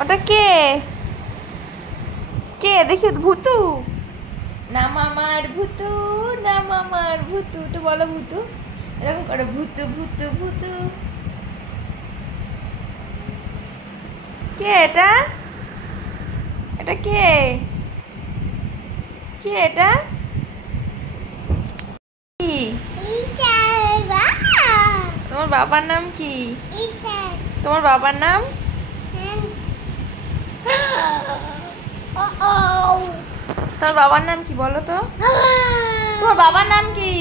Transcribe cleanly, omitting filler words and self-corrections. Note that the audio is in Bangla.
ওটা কে? কে দেখি ভূতু না মামার ভূতু, না মামার ভূতু, একটু বলো ভূতু, এরকম করে ভূতু ভূতু ভূতু। কে এটা? এটা কে? কে এটা? কি তোমার বাবার নাম কি? তোমার বাবার নাম? তোমার বাবার নাম কি বলো তো? তোমার বাবার নাম কি?